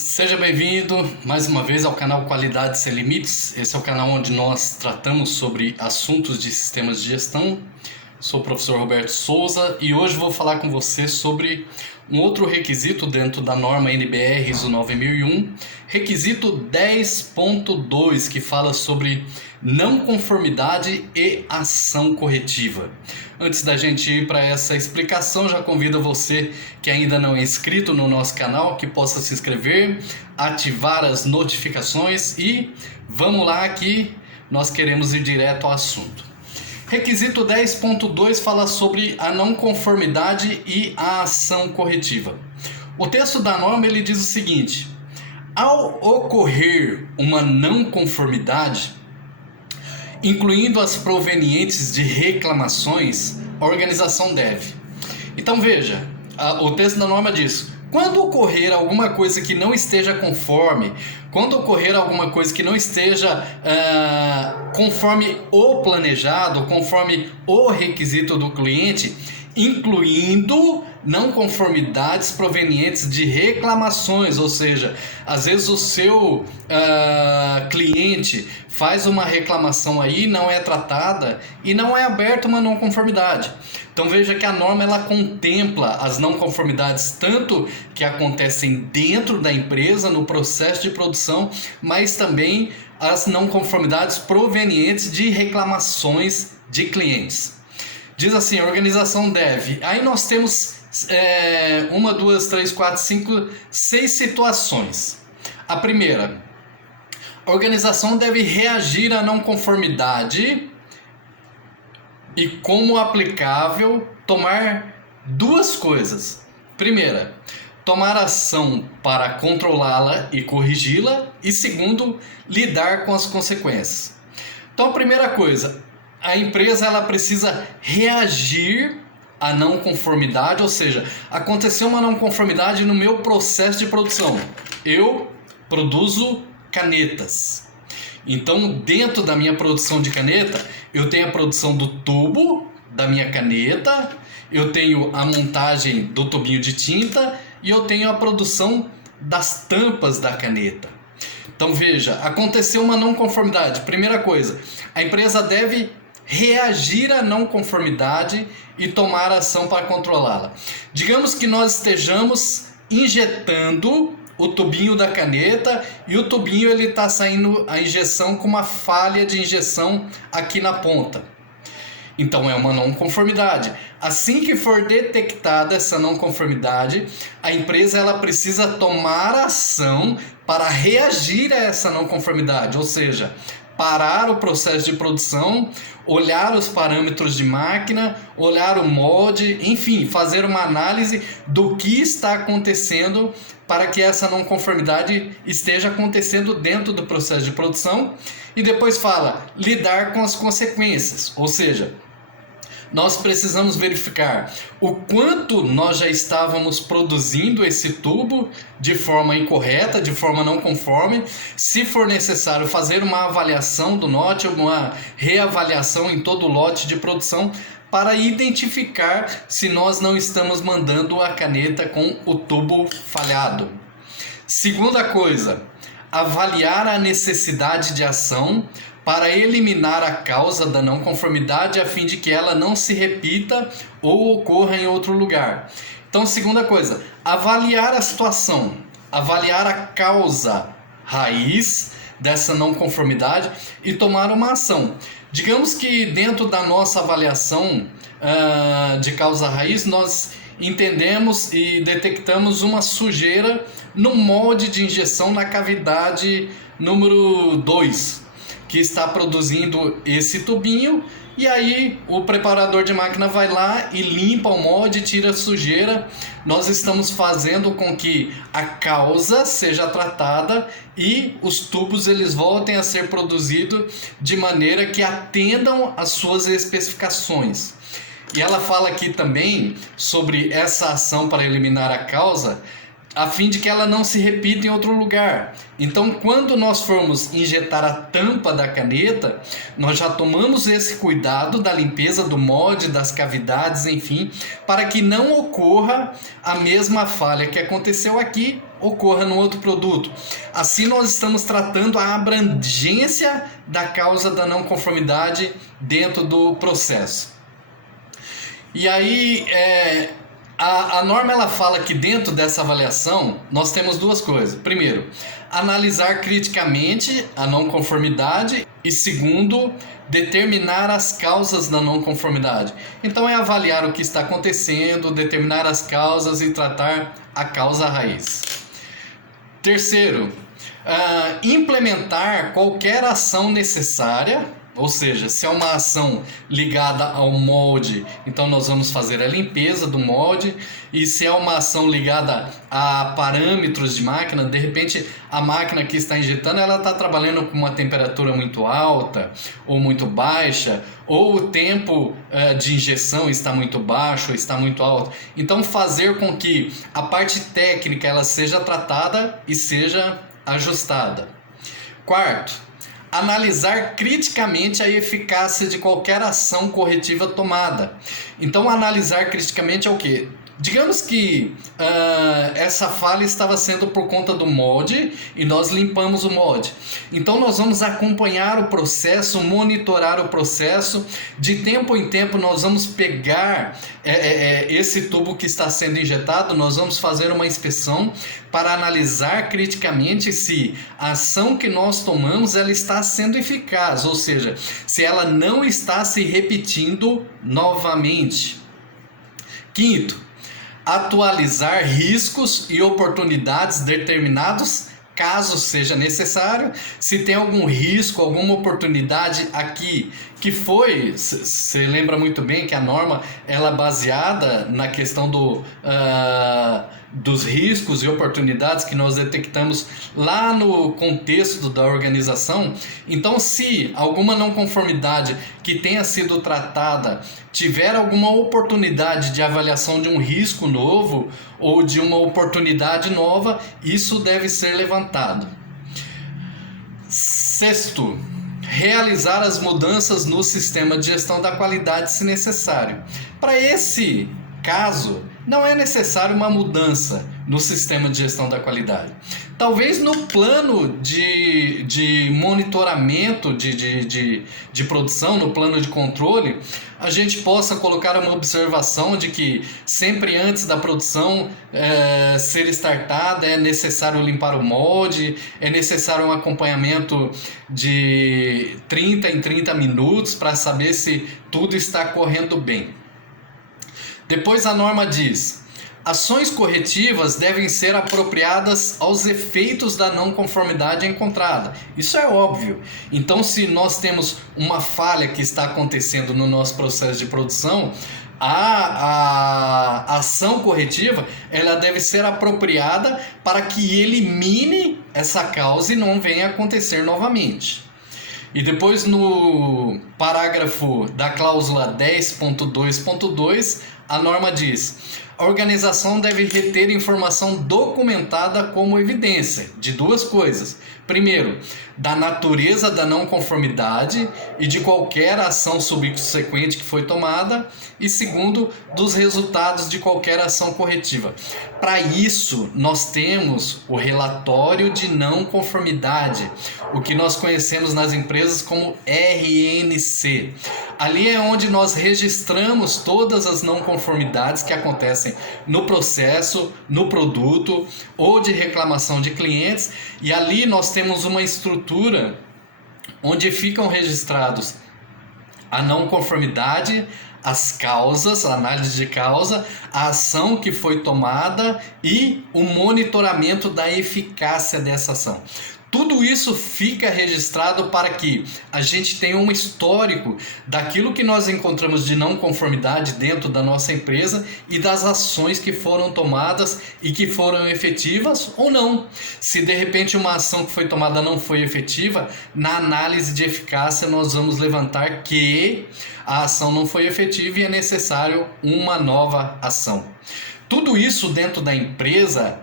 Seja bem-vindo mais uma vez ao canal Qualidade Sem Limites. Esse é o canal onde nós tratamos sobre assuntos de sistemas de gestão. Sou o professor Roberto Souza e hoje vou falar com você sobre um outro requisito dentro da norma NBR ISO 9001, requisito 10.2, que fala sobre não conformidade e ação corretiva. Antes da gente ir para essa explicação, já convido você que ainda não é inscrito no nosso canal, que possa se inscrever, ativar as notificações e vamos lá que nós queremos ir direto ao assunto. Requisito 10.2 fala sobre a não conformidade e a ação corretiva. O texto da norma ele diz o seguinte: ao ocorrer uma não conformidade, incluindo as provenientes de reclamações, a organização deve. Então veja, o texto da norma diz: quando ocorrer alguma coisa que não esteja conforme, quando ocorrer alguma coisa que não esteja conforme o planejado, conforme o requisito do cliente, incluindo não conformidades provenientes de reclamações, ou seja, às vezes o seu cliente faz uma reclamação aí, não é tratada e não é aberta uma não conformidade. Então veja que a norma ela contempla as não conformidades tanto que acontecem dentro da empresa, no processo de produção, mas também as não conformidades provenientes de reclamações de clientes. Diz assim, a organização deve. Aí nós temos 1, 2, 3, 4, 5, 6 situações. A primeira, a organização deve reagir à não conformidade e, como aplicável, tomar duas coisas. Primeira, tomar ação para controlá-la e corrigi-la. E segundo, lidar com as consequências. Então a primeira coisa, a empresa ela precisa reagir à não conformidade, ou seja, aconteceu uma não conformidade no meu processo de produção. Eu produzo canetas. Então, dentro da minha produção de caneta, eu tenho a produção do tubo da minha caneta, eu tenho a montagem do tubinho de tinta e eu tenho a produção das tampas da caneta. Então, veja, aconteceu uma não conformidade. Primeira coisa, a empresa deve reagir à não conformidade e tomar ação para controlá-la. Digamos que nós estejamos injetando o tubinho da caneta e o tubinho ele está saindo a injeção com uma falha de injeção aqui na ponta. Então é uma não conformidade. Assim que for detectada essa não conformidade, a empresa ela precisa tomar ação para reagir a essa não conformidade, ou seja, parar o processo de produção, olhar os parâmetros de máquina, olhar o molde, enfim, fazer uma análise do que está acontecendo para que essa não conformidade esteja acontecendo dentro do processo de produção. E depois fala, lidar com as consequências, ou seja, nós precisamos verificar o quanto nós já estávamos produzindo esse tubo de forma incorreta, de forma não conforme. Se for necessário fazer uma avaliação do lote, uma reavaliação em todo o lote de produção para identificar se nós não estamos mandando a caneta com o tubo falhado. Segunda coisa, avaliar a necessidade de ação para eliminar a causa da não conformidade a fim de que ela não se repita ou ocorra em outro lugar. Então, segunda coisa, avaliar a situação, avaliar a causa raiz dessa não conformidade e tomar uma ação. Digamos que dentro da nossa avaliação de causa raiz, nós entendemos e detectamos uma sujeira no molde de injeção na cavidade número 2, que está produzindo esse tubinho, e aí o preparador de máquina vai lá e limpa o molde, tira a sujeira. Nós estamos fazendo com que a causa seja tratada e os tubos eles voltem a ser produzidos de maneira que atendam às suas especificações. E ela fala aqui também sobre essa ação para eliminar a causa, a fim de que ela não se repita em outro lugar. Então, quando nós formos injetar a tampa da caneta, nós já tomamos esse cuidado da limpeza do molde, das cavidades, enfim, para que não ocorra a mesma falha que aconteceu aqui ocorra no outro produto. Assim, nós estamos tratando a abrangência da causa da não conformidade dentro do processo. E aí, a norma ela fala que dentro dessa avaliação nós temos duas coisas. Primeiro, analisar criticamente a não conformidade e segundo, determinar as causas da não conformidade. Então é avaliar o que está acontecendo, determinar as causas e tratar a causa raiz. Terceiro, implementar qualquer ação necessária. Ou seja, se é uma ação ligada ao molde, então nós vamos fazer a limpeza do molde. E se é uma ação ligada a parâmetros de máquina, de repente a máquina que está injetando, ela está trabalhando com uma temperatura muito alta ou muito baixa, ou o tempo de injeção está muito baixo ou está muito alto. Então fazer com que a parte técnica ela seja tratada e seja ajustada. Quarto, analisar criticamente a eficácia de qualquer ação corretiva tomada. Então, analisar criticamente é o quê? Digamos que essa falha estava sendo por conta do molde e nós limpamos o molde. Então nós vamos acompanhar o processo, monitorar o processo. De tempo em tempo nós vamos pegar esse tubo que está sendo injetado, nós vamos fazer uma inspeção para analisar criticamente se a ação que nós tomamos ela está sendo eficaz, ou seja, se ela não está se repetindo novamente. Quinto, atualizar riscos e oportunidades determinados, caso seja necessário. Se tem algum risco, alguma oportunidade aqui que foi, você lembra muito bem que a norma ela é baseada na questão dos riscos e oportunidades que nós detectamos lá no contexto da organização. Então, se alguma não conformidade que tenha sido tratada tiver alguma oportunidade de avaliação de um risco novo ou de uma oportunidade nova, isso deve ser levantado. Sexto, realizar as mudanças no sistema de gestão da qualidade se necessário. Para esse caso, não é necessário uma mudança no sistema de gestão da qualidade. Talvez no plano de monitoramento de produção, no plano de controle, a gente possa colocar uma observação de que sempre antes da produção ser startada é necessário limpar o molde, é necessário um acompanhamento de 30 em 30 minutos para saber se tudo está correndo bem. Depois a norma diz: ações corretivas devem ser apropriadas aos efeitos da não conformidade encontrada. Isso é óbvio. Então, se nós temos uma falha que está acontecendo no nosso processo de produção, a ação corretiva ela deve ser apropriada para que elimine essa causa e não venha a acontecer novamente. E depois no parágrafo da cláusula 10.2.2, a norma diz: a organização deve reter informação documentada como evidência de duas coisas. Primeiro, da natureza da não conformidade e de qualquer ação subsequente que foi tomada. E segundo, dos resultados de qualquer ação corretiva. Para isso, nós temos o relatório de não conformidade, o que nós conhecemos nas empresas como RNC. Ali é onde nós registramos todas as não conformidades que acontecem no processo, no produto ou de reclamação de clientes. E ali nós temos uma estrutura onde ficam registrados a não conformidade, as causas, a análise de causa, a ação que foi tomada e o monitoramento da eficácia dessa ação. Tudo isso fica registrado para que a gente tenha um histórico daquilo que nós encontramos de não conformidade dentro da nossa empresa e das ações que foram tomadas e que foram efetivas ou não. Se de repente uma ação que foi tomada não foi efetiva, na análise de eficácia nós vamos levantar que a ação não foi efetiva e é necessário uma nova ação. Tudo isso dentro da empresa,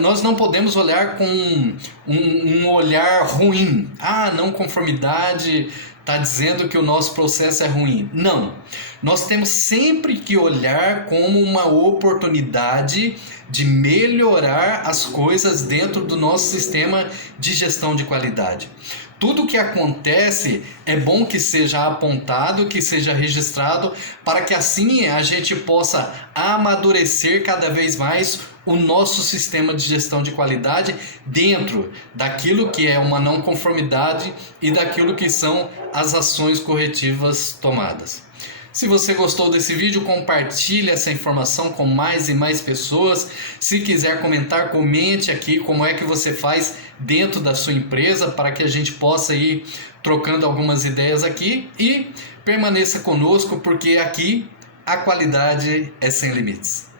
nós não podemos olhar com um olhar ruim. Não conformidade está dizendo que o nosso processo é ruim. Não. Nós temos sempre que olhar como uma oportunidade de melhorar as coisas dentro do nosso sistema de gestão de qualidade. Tudo que acontece é bom que seja apontado, que seja registrado, para que assim a gente possa amadurecer cada vez mais o nosso sistema de gestão de qualidade dentro daquilo que é uma não conformidade e daquilo que são as ações corretivas tomadas. Se você gostou desse vídeo, compartilhe essa informação com mais e mais pessoas. Se quiser comentar, comente aqui como é que você faz dentro da sua empresa para que a gente possa ir trocando algumas ideias aqui e permaneça conosco porque aqui a qualidade é sem limites.